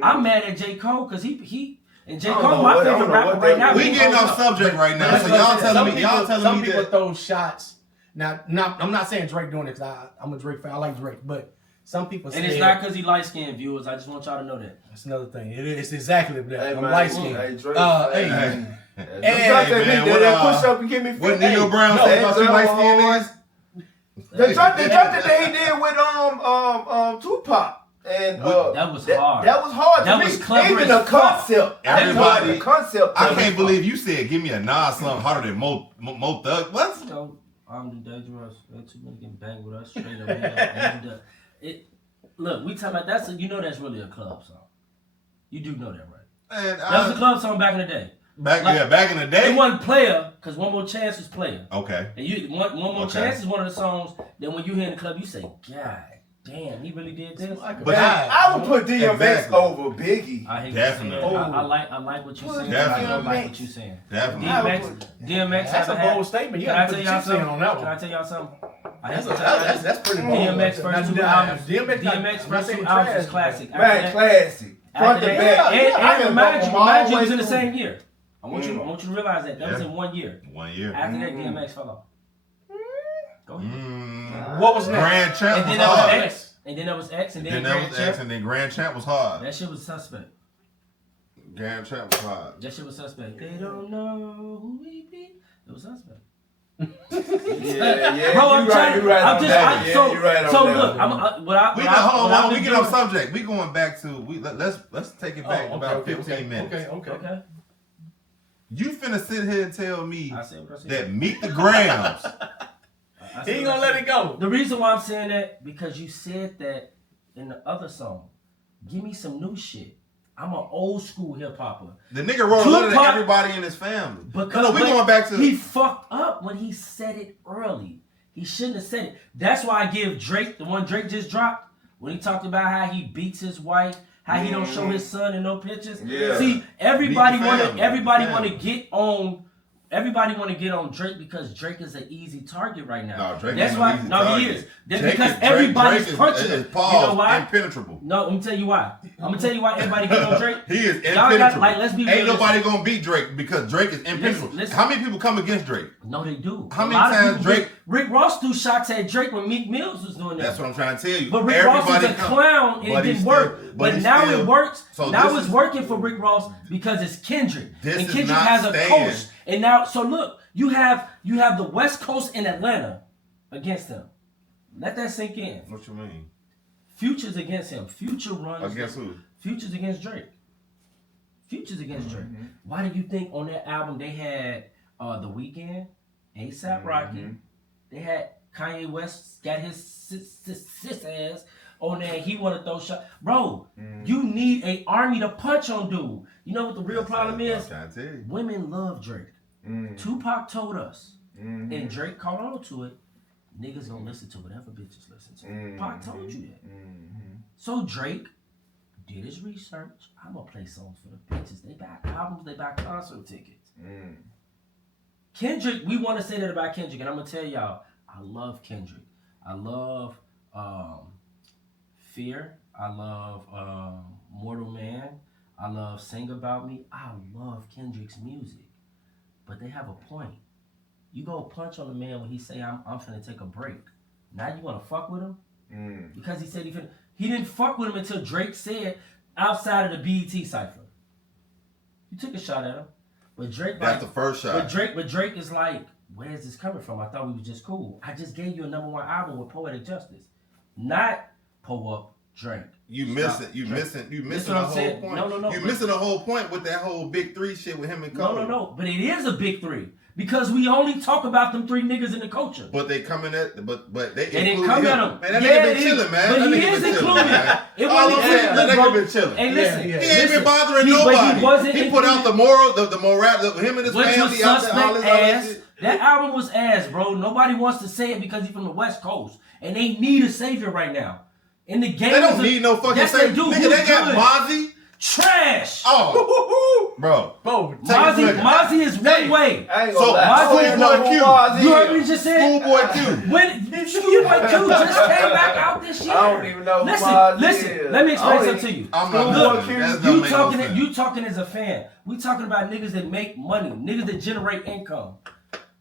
I'm mad at J. Cole because he and J. Cole, my favorite rapper right now. We getting off subject right now. So y'all telling me some people throw shots. Now, I'm not saying Drake doing it because I'm a Drake fan. I like Drake, but some people say... And it's not because he light-skinned, viewers. I just want y'all to know that. That's another thing. It's exactly that. Hey, I'm man, light-skinned. Hey, Drake. Push up and give me 50. What Neo Brown said about you light-skinned is? The drop that he did with Tupac. And that was hard. That was hard that to was me. clever. Even the concept. Everybody, the concept. I can't believe you said give me a Nas song harder than Mo Thug. What? I'm dangerous. Too many getting banged with us straight up here. Look, we talking about that's that's really a club song. You do know that, right? Man, that was a club song back in the day. Back in the day. It wasn't Player, because One More Chance was Player. Okay. And One More Chance is one of the songs that when you hear in the club, you say, God damn, he really did this. But I would put DMX over Biggie. I hate definitely. I like what you're saying. Definitely. I don't like what you're saying. Definitely. DMX. That's a bold statement. You got to put your saying on that one. Can I tell y'all something? That's pretty bold. DMX first 2 albums. DMX first 2 albums was classic. Man, classic. Front to back. And remind you, it was in the same year. I want you to realize that was in 1 year. 1 year. After that, DMX fell off. Go ahead. What was next? Grand Champ and was then hard. That was X. And then that was X. And then Grand Champ. And then Grand Champ was hard. That shit was suspect. Grand Champ was hard. That shit was suspect. They don't know who we be. It was suspect. Yeah, bro, I'm trying. You're right on that. So look, we get off subject. We going back to let's take it back about 15 minutes. Okay. You finna sit here and tell me I said what I said. that Meet the Grams. He ain't gonna let it go. The reason why I'm saying that because you said that in the other song. Give me some new shit. I'm an old school hip hopper. The nigga wrote a letter to everybody in his family. Because we going back to he fucked up when he said it early. He shouldn't have said it. That's why I give Drake, the one Drake just dropped, when he talked about how he beats his wife, how he don't show his son in no pictures. Yeah. See, everybody want to get on Drake because Drake is an easy target right now. No, Drake That's is why. an easy No, target. he is. That's because everybody's punching him. Paul, you know why? Impenetrable. No, let me tell you why. I'm gonna tell you why everybody get on Drake. He is Y'all impenetrable. let's be Ain't realistic. nobody gonna beat Drake because Drake is impenetrable. Listen. How many people come against Drake? No, they do. How many times Drake? Rick Ross threw shots at Drake when Meek Mills was doing that. That's what I'm trying to tell you. But Rick Ross is a clown and it didn't work. But now it works. So now it's working for Rick Ross because it's Kendrick. And Kendrick not has a staying. coach. And now, so look, you have the West Coast in Atlanta against him. Let that sink in. What you mean? Future's against him. Future runs. Against who? Future's against Drake. Future's against Drake. Why do you think on that album they had The Weeknd, A$AP Rocky, they had Kanye West got his sis ass on there. He want to throw shots. Bro, you need an army to punch on dude. You know what the real problem is? I'm trying to tell you. Women love Drake. Tupac told us, and Drake caught on to it. Niggas gonna listen to whatever bitches listen to. Pac told you that. So Drake did his research. I'm gonna play songs for the bitches. They buy albums, they buy concert tickets. Kendrick, we want to say that about Kendrick, and I'm gonna tell y'all, I love Kendrick. I love Fear. I love Mortal Man. I love Sing About Me. I love Kendrick's music. But they have a point. You go punch on the man when he say, I'm finna take a break. Now you want to fuck with him? Because he said he didn't fuck with him until Drake said outside of the BET cypher. You took a shot at him. But Drake, that's the first shot. But Drake is like, where is this coming from? I thought we were just cool. I just gave you a #1 album with Poetic Justice, not Pull Up Drake. You missing the whole point. No. You missing the whole point with that whole Big 3 shit with him and Cole. No. But it is a big 3 because we only talk about them 3 niggas in the culture. But they coming at, but they didn't come at him. Man, that nigga been chilling, man. But that he nigga is been included. Man. It All wasn't I'm saying, that nigga been chilling. Hey, listen, He ain't been bothering nobody. He put out the morale, him and his family out there, all this other shit. That album was ass, bro. Nobody wants to say it because he's from the West Coast. And they need a savior right now. In the game, they don't need no fucking savior. Nigga, they got Mozzie. Trash. Oh, bro. Mozzie is one way. I ain't so Schoolboy Q. You heard me just say Schoolboy Q. When Schoolboy Q just came back out this year. I don't even know who Mozzie listen. is. Let me explain something to you. I'm not you talking as a fan. We talking about niggas that make money, niggas that generate income.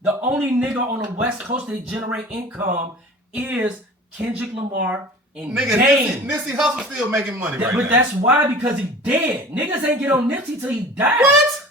The only nigga on the West Coast that generate income is Kendrick Lamar. Nigga, Nipsey Hussle still making money right now. But that's why, because he dead. Niggas ain't get on Nipsey till he died. What?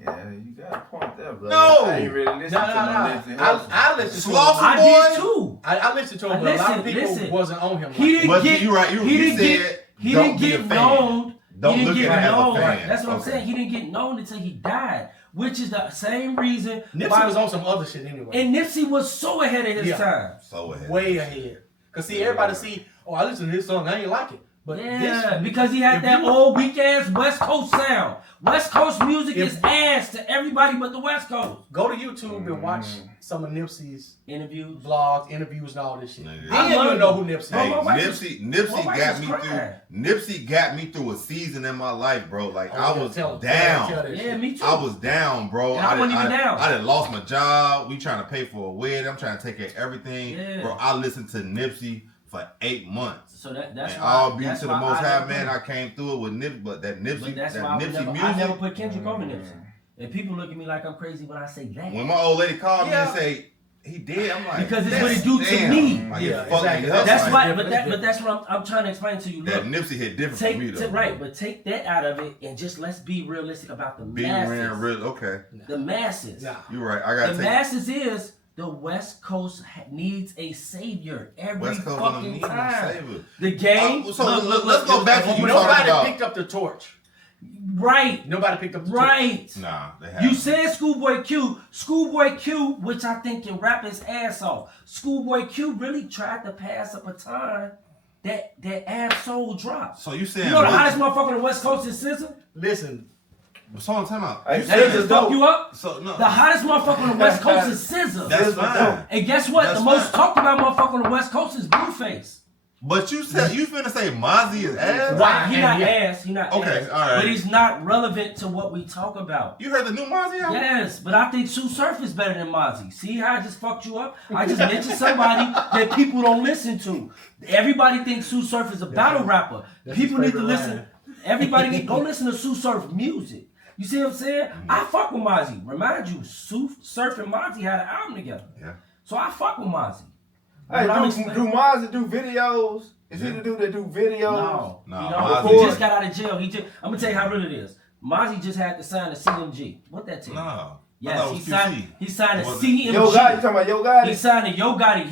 Yeah, you got a point there, bro. No. I ain't really listening to Nipsey Hussle. I listened to him. I did too. I listened to him, but a lot of people wasn't on him. He didn't get. You're right. He didn't get known. Don't look at him as a fan. That's what I'm saying. He didn't get known until he died, which is the same reason. Nipsey was on some other shit anyway. And Nipsey was so ahead of his time. So ahead. Way ahead. Cause see, everybody see, I listen to this song, I ain't like it. But because he had that old weak ass West Coast sound. West Coast music is ass to everybody but the West Coast. Go to YouTube and watch some of Nipsey's interviews, vlogs, interviews, and all this shit. Nigga. Then you know who Nipsey is. Hey, Nipsey got me through a season in my life, bro. Like I was down. Yeah, me too. I was down, bro. And I wasn't even down. I done lost my job. We trying to pay for a wedding. I'm trying to take care of everything. Yeah. Bro, I listened to Nipsey for 8 months. So that's and why. All be to the Most High, man. I came through it with Nipsey, but that Nipsey music. I never put Kendrick over Nipsey. And people look at me like I'm crazy when I say that. When my old lady called me and say he did, I'm like, because it's what it do to me. Like, exactly. That's why. But that's what I'm trying to explain to you. Look, that Nipsey hit different for me though. Right, but take that out of it and just let's be realistic about the masses. Okay. The masses. Nah. You're right. I got the masses is. The West Coast needs a savior every fucking time. The game. Let's go back to you. Nobody picked up the torch. Right. Nobody picked up the torch. Right. Nah, they haven't. You said Schoolboy Q, which I think can rap his ass off. Schoolboy Q really tried to pass a baton that Ab-Soul dropped. So you saying you know the hottest motherfucker on the West Coast is SZA? Listen. So I'm talking about. That just fuck you up? So, no. The hottest motherfucker on the West Coast is SZA. That's fine. And guess what? The most talked about motherfucker on the West Coast is Blueface. But you said you finna say Mozzie is ass? Right, he not ass. He not okay, ass. All right. But he's not relevant to what we talk about. You heard the new Mozzie album? Yes, but I think Sue Surf is better than Mozzie. See how I just fucked you up? I just mentioned somebody that people don't listen to. Everybody thinks Sue Surf is a battle rapper. People need to listen. Everybody need to go listen to Sue Surf music. You see what I'm saying? I fuck with Mozzie. Remind you, Sue Surf and Mozzie had an album together. Yeah. So I fuck with Mozzie. Hey, do Mozzie do videos? Is he the dude that do videos? No. He just got out of jail. I'm gonna tell you how real it is. Mozzie just had to sign a CMG. What that tell you? No. Yes, he signed a CMG. Yo Gotti, you talking about Yo Gotti? He signed a Yo Gotti.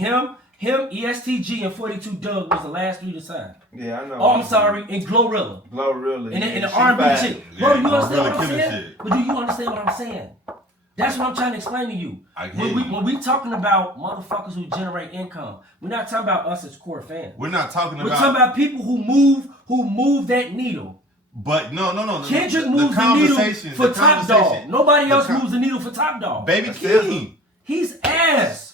Him, ESTG, and 42 Doug was the last 3 to sign. Yeah, I know. Oh, I'm sorry, and Glorilla. And the R&B shit. Bro, you understand what I'm saying? But do you understand what I'm saying? That's what I'm trying to explain to you. When we talking about motherfuckers who generate income, we're not talking about us as core fans. We're talking about people who move that needle. But no. Kendrick moves the needle for Top Dog. Nobody else moves the needle for Top Dog. Baby King. He's ass.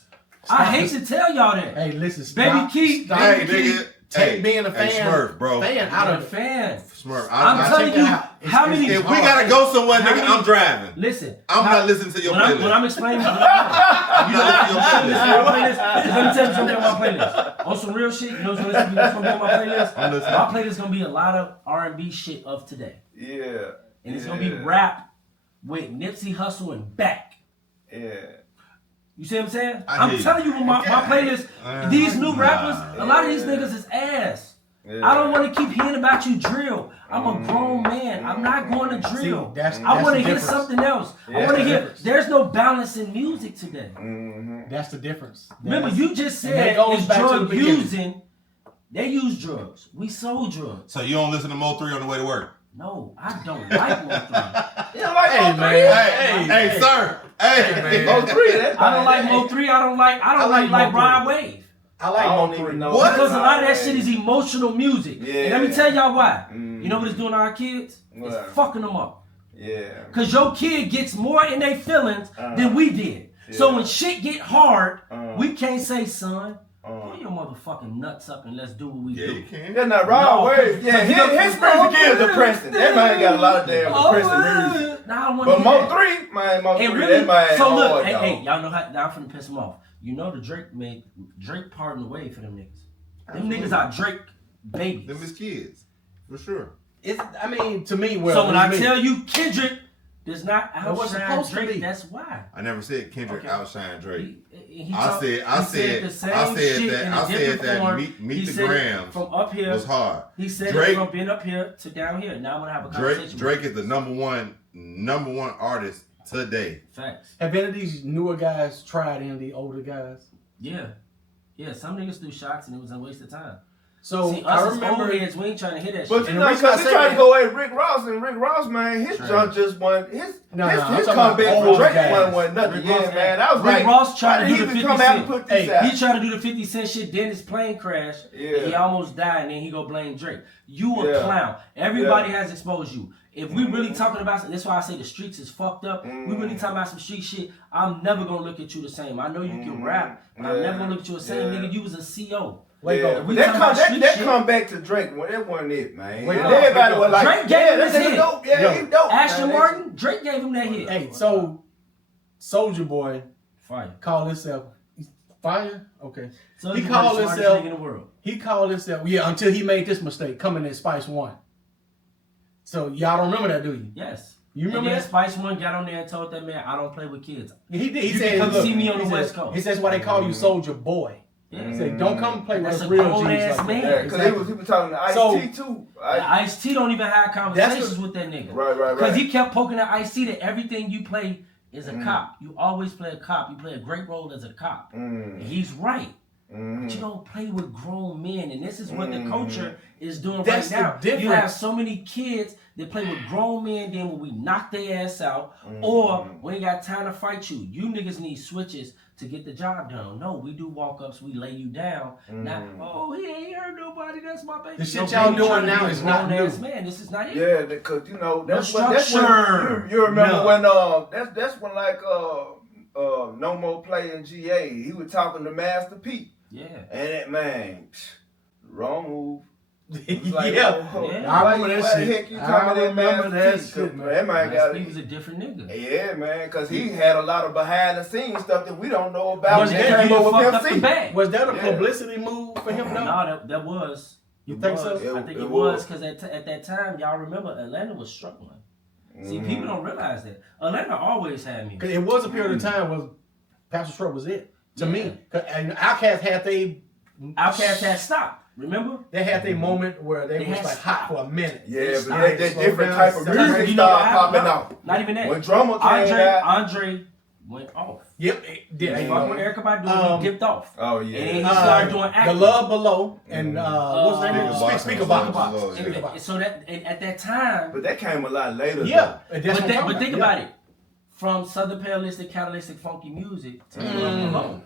I hate to tell y'all that. Hey, listen, Baby Keith. Hey, nigga. Take being a fan. Hey, Smurf, bro. Fan out of a fan. Smurf. I'm telling you, how many. If we gotta go somewhere, nigga, I'm driving. Listen. I'm not listening to your playlist. When I'm explaining. You listen to your playlist. Let me tell you something about my playlist. On some real shit, you know what's gonna be on my playlist? My playlist is gonna be a lot of R&B shit of today. Yeah. And it's gonna be rap with Nipsey Hussle and back. Yeah. You see what I'm saying? I I'm hear you. telling you, my playlist, these new rappers, a lot of these niggas is ass. Yeah. I don't want to keep hearing about you drill. I'm a grown man. I'm not going to drill. See, I want to the hear difference. something else. Yeah. I want to hear. There's no balance in music today. That's the difference. Remember, you just and that said goes it's back to the drug beginning. using. They use drugs. We sold drugs. So you don't listen to Mo 3 on the way to work? No, I don't like Mo 3. You don't like Hey, Mo man. 3? Hey, sir. Hey. Mo 3, that's I don't like fine. Mo 3. I don't really Mo like 3. Brian Wave. I like I don't Mo 3. even know. What? Because a lot of that shit is emotional music. Yeah. And let me tell y'all why. You know what it's doing to our kids? What? It's fucking them up. Yeah. Because your kid gets more in their feelings than we did. So when shit get hard, we can't say, son, pull your motherfucking nuts up and let's do what we Yeah, do. you can. That's not wrong. No, Wait, yeah, his music is depressing. That man got a lot of damn depressing music. Nah, I don't want to But Mo 3, man, Mo 3, And really, that man so look, hard, hey, y'all know how, now I'm finna piss them off. You know the Drake pardoned the way for them niggas. Them niggas are Drake babies. Them is kids. For sure. I mean, to me, well, So when I me. tell you Kendrick does not It was outshine supposed to Drake, be. that's why. I never said Kendrick Okay. outshine Drake. He I said the same I said shit that in a I said different that form. Meet He the said it Grams from up here. was hard. He said Drake- it from being up here to down here. Now I'm gonna have a conversation. Drake is the number one artist today. Facts. Have any of these newer guys tried any of the older guys? Yeah. Some niggas threw shots and it was a waste of time. So See, I us as remember. old heads, we ain't trying to hear that But shit. you And know, the reason I because he say tried that- to go at Rick Ross, and Rick Ross, man, his Trash. junk just won. His I'm his talking comeback about from old Drake guys. wasn't nothing. Rick Yeah, Ross, man, I was Rick like, Ross tried to why do did the he 50 even come out and Cent. put this out? He tried to do the 50 Cent shit, then his plane crashed. Yeah. And he almost died, and then he go blame Drake. You a Yeah. clown. Everybody has exposed you. If we really talking about, that's why I say the streets is fucked up. We really talking about some street shit. I'm never gonna look at you the same. I know you can rap, but I'm never gonna look at you the same. Yeah. Nigga, you was a CO. Wait, Yeah, bro, we that talking about street that shit. come back to Drake. Well, that wasn't it, man. Wait, Everybody was like, Drake gave yeah, him that's his hit. dope. Yeah, Yo, he dope. Ashton man. Martin, Drake gave him that hit. Hey, so Soldier Boy Fire. called himself Fire. Okay, So He he's called the smartest himself- nigga in the world. he called himself until he made this mistake coming in Spice One. So y'all don't remember that, do you? Yes. You remember and then that? Spice One got on there and told that man, I don't play with kids. He did. He You said, can come "Look," see me on the he said- West Coast. He says why they call you Soldier Boy. Yeah. He said, "Don't come play with That's us a real grown G's ass like man. that." Yeah, because he was talking to So- Ice-T too. Ice-T don't even have conversations That's with that nigga. Right. Because he kept poking at Ice-T that everything you play is a cop. You always play a cop. You play a great role as a cop. And he's right. But you don't play with grown men. And this is what the culture is doing That's right now. the difference. You have so many kids that play with grown men, then when we knock their ass out, or we ain't got time to fight you. You niggas need switches to get the job done. No, we do walk-ups, we lay you down. Not, oh, he ain't hurt nobody, that's my baby. The shit No, y'all baby, doing trying to now be a is not grown-ass new. Man, this is not it. Yeah, because you know that's No when structure. you remember No. when that's when like No More Play in GA. He was talking to Master P. Yeah. And that man, wrong move. It was like, Yeah. oh, Yeah. I remember that why the shit. heck you I talking to remember Master that P? shit, man. That man got He was a different nigga. Yeah, man, because he had a lot of behind the scenes stuff that we don't know about. Was When that- he came He over fucked with up the Pimp C. bag. Was that a Yeah. publicity move for him? No, No. that was. You It think was. so? I think It it was was. because at that time, y'all remember Atlanta was struggling. See, people don't realize that. Atlanta always had me. 'Cause it was a period of time where Pastor Stroke was it to Yeah. me. 'Cause- And Outkast had Outkast had stopped. Remember? They had their moment where they They was had like hot stopped. for a minute. Yeah, but Alright, that slow different down, type of slow music down. You know what started happened? popping off. Not even that. When Drummer came out. Andre went off. Yep, it did. He You fucked know. with Erykah Badu. He dipped off. Oh, And yeah. then he started doing The acting. Love Below and what's the name? Speaker Speaker Box. Box. Box. Speaker Box. So that and at that time, But that came a lot later. Yeah, and that's but, what I'm talking think about. about it. From Southern Palelistic, Catalytic, funky music to Love Below.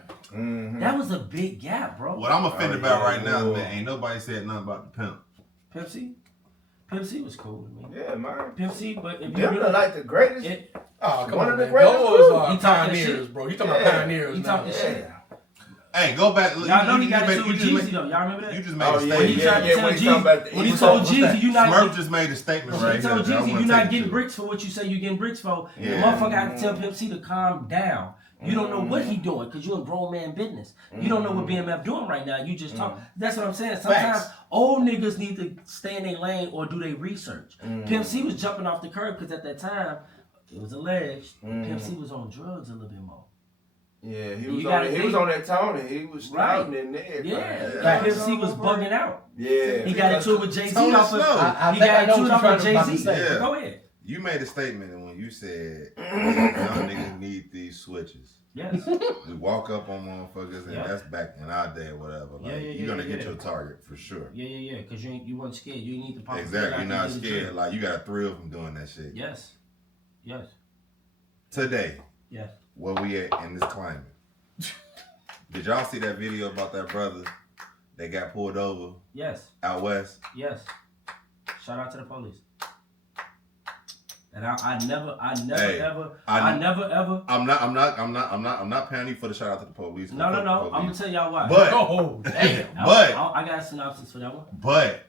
That was a big gap, bro. What I'm offended Oh, about yeah, right now, yeah. man, ain't nobody said nothing about the pimp. Pimp C? Pimp C was cool to me. Yeah, man. Pimp C, but if you Them really are like the greatest. it, Oh, come One on, of the man. greatest Those groups. are He talking pioneers, shit. bro. You talking Yeah. about pioneers He now. talking shit. Hey, go back. Y'all know he got made- into it with just Jeezy made- though. Y'all remember that? You just made Oh, a yeah, When he statement. tried to tell when he talking about Jeezy, the when he East told Coast, Jeezy, you not Smurf just made a statement When right he told here. that I Jeezy, wanna you're not take getting to. bricks for what you say you're getting bricks for. Yeah. The motherfucker had to tell Pimp C to calm down. You don't know what he doing because you're in grown man business. You don't know what BMF doing right now. You just talk. That's what I'm saying. Sometimes Facts. old niggas need to stay in their lane or do their research. Pimp C was jumping off the curb because at that time, it was alleged Pimp C was on drugs a little bit more. Yeah, he You was gotta he was on that Tony. He was shouting in there. Yeah, like he was bugging out. Yeah, He got into it with Jay-Z Tony off of. Snow. He got into it off of about to Jay-Z. say. Yeah. Go ahead. You made a statement when you said young niggas need these switches. Yes. We walk up on motherfuckers, and Yeah. that's back in our day or whatever. Like, you're gonna get your target for sure. Yeah. Because you weren't scared. You need to pop. Exactly. You're not scared. Like, you got 3 of them doing that shit. Yes. Today, Yes. where we at in this climate? Did y'all see that video about that brother that got pulled over Yes. out west? Yes. Shout out to the police. And I never Hey, ever. I'm not paying you for the shout out to the police. No. I'm gonna tell y'all why. But Oh, damn. I got a synopsis for that one. But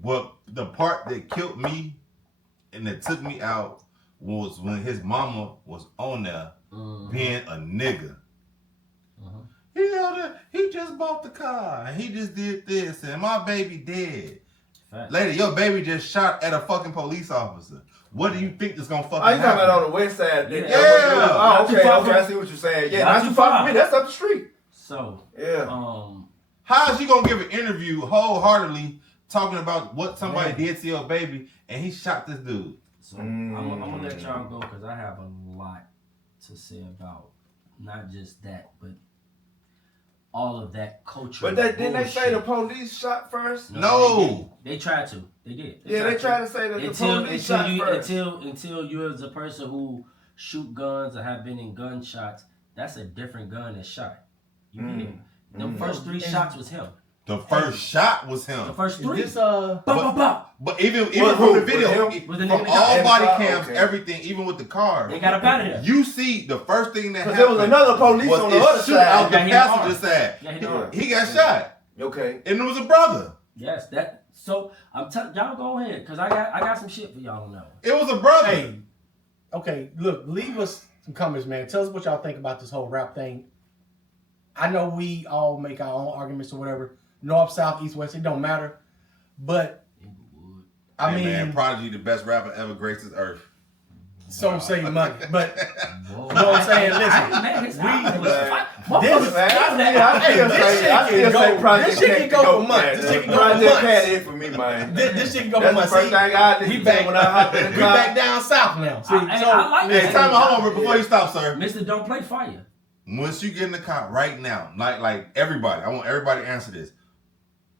what the part that killed me and that took me out was when his mama was on there being a nigga. He just bought the car and he just did this and my baby dead. Fact. Lady, your baby just shot at a fucking police officer. What do you think is gonna fucking you talking happen? about on the west side? Yeah. Oh, okay. Not too far I see what you're saying. Yeah, Not not too too far far. from me. That's up the street. So Yeah. How is you gonna give an interview wholeheartedly talking about what somebody did to your baby and he shot this dude? So I'm gonna let y'all go because I have a lot to say about not just that, but all of that culture. But didn't they say the police shot first? No. They tried to. They did. They tried to say that the police shot first. Until you as a person who shoot guns or have been in gunshots, that's a different gun than shot. You get it? The first 3 shots was him. The first shot was him. The first 3. Is this But even What, from the who? video, With him? With the from nigga all that body got- cams, okay. everything, even with the car, They got up out of there. you see the first thing that Because happened there was another police was on the it other shoot side. out the Got hit hard. passenger side. Yeah, he hard. He got shot, Okay. and it was a brother. Yes, that. So I'm telling y'all, go ahead, cause I got some shit for y'all on that one. It was a brother. Hey, okay, look, leave us some comments, man. Tell us what y'all think about this whole rap thing. I know we all make our own arguments or whatever. North, south, east, west, it don't matter. But I Hey, mean, man, Prodigy, the best rapper ever graced this earth. some say money, but Whoa. you know what I'm saying? I Listen, ain't mad. His we- album was this- fire. this- I still say Project this shit Cat can go for months. This shit can go for Project months. Cat is for me, man. this shit can go That's for the months. first See, thing I listen we to back when I hop in the we car. back down south now. See, I like Hey, that. time out, hold on, before you stop, sir. Mr. Don't Play Fire. Once you get in the car right now, like everybody, I want everybody to answer this.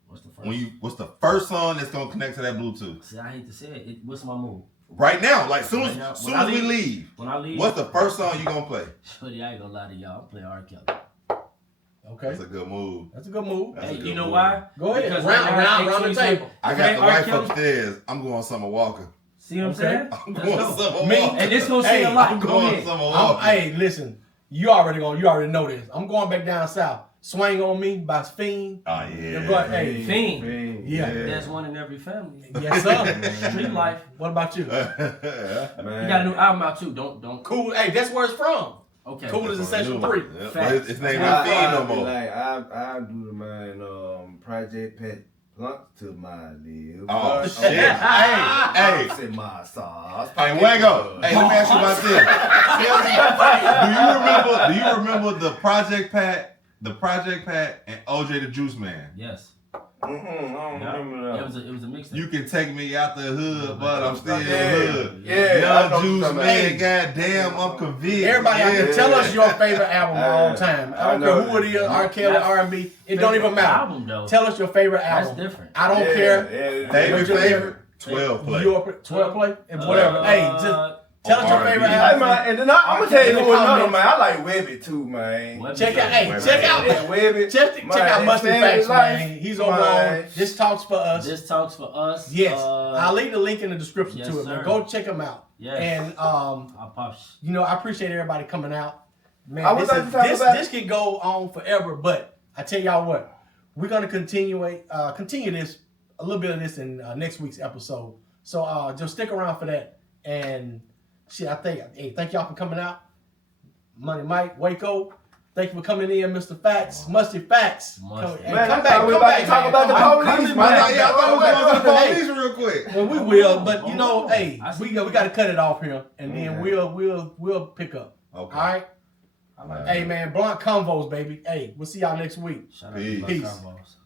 What's the first? What's the first song that's gonna connect to that Bluetooth? See, I hate to say it. What's my move? Right now, like soon Right now. as When I we leave- leave, When I leave, what's the first song you gonna play? Shorty, I ain't gonna lie to y'all. I'm playing R. Kelly. okay, That's a good move. that's a good move. That's Hey, a good you know move. why? Go ahead, Because round right now, the X table. I If got it the ain't R. wife Kelly- upstairs. I'm going Summer Walker. See what I'm Okay. saying? I'm Let's going go. Summer Me- Walker. And this gonna say Hey, a lot. I'm Go going ahead. Summer Walker. Hey, listen, you already know this. I'm going back down south. Swing on Me by Fiend. Oh yeah. But hey, Fiend. Yeah. There's one in every family. yes sir. Street life. What about you? He got a new album out too. Don't. Cool. Hey, that's where it's from. Okay. Cool as a Session 3. Yep, Facts. but his name I ain't Fiend no more. Like I do the man Project Pat Blunt to my lips. Oh, Okay. shit. Hey. Bumps in my sauce. Hey, Wago. Hey, let me ask you about this. Do you remember the Project Pat and OJ the Juice Man? Yes. I don't remember that. It was a mixtape. You can take me out the hood, but I'm still Yeah. hood. Yeah, I know Young what you're Juice talking Man, about. goddamn, I'm convinced. Everybody out there, Yeah. tell us your favorite album of all time. I don't I care know who it is, that. R. Kelly, That- R&B. It don't even matter. Album though. Tell us your favorite That's album. different. I don't care. Favorite, What's your favorite? 12 play. Your 12 play? And whatever. Hey, just tell us your R&B. favorite Hey album. man, and then I'm gonna tell you In the who another comments. man. I like Webby too, man. What Check is out, that? hey, Webby. check out. Yeah, Webby. Check out Mustard Man, Facts, life, man. He's over on man. This Talks for Us. This talks for us. Yes. I'll leave the link in the description yes, to it, man. sir. Go check him out. Yes. And, I'll pop. you know, I appreciate everybody coming out. Man, I was this, like to talk about- this can go on forever, but I tell y'all what, we're gonna continue this, a little bit of this in next week's episode. So just stick around for that. And shit, thank y'all for coming out. Money Mike, Waco, thank you for coming in, Mr. Facts, Musty Facts. Musty. Hey, Man, come I back, thought we come about to back, talk man. about the I'm police, coming man. I back. thought we was going to the Hey, police real quick. well, we will, but you know, hey, I see we got to cut it off here, and then Okay. we'll pick up. Okay. All right. Hey man, Blunt Convoz, baby. Hey, we'll see y'all next week. Shout out to Peace. Blunt Convoz.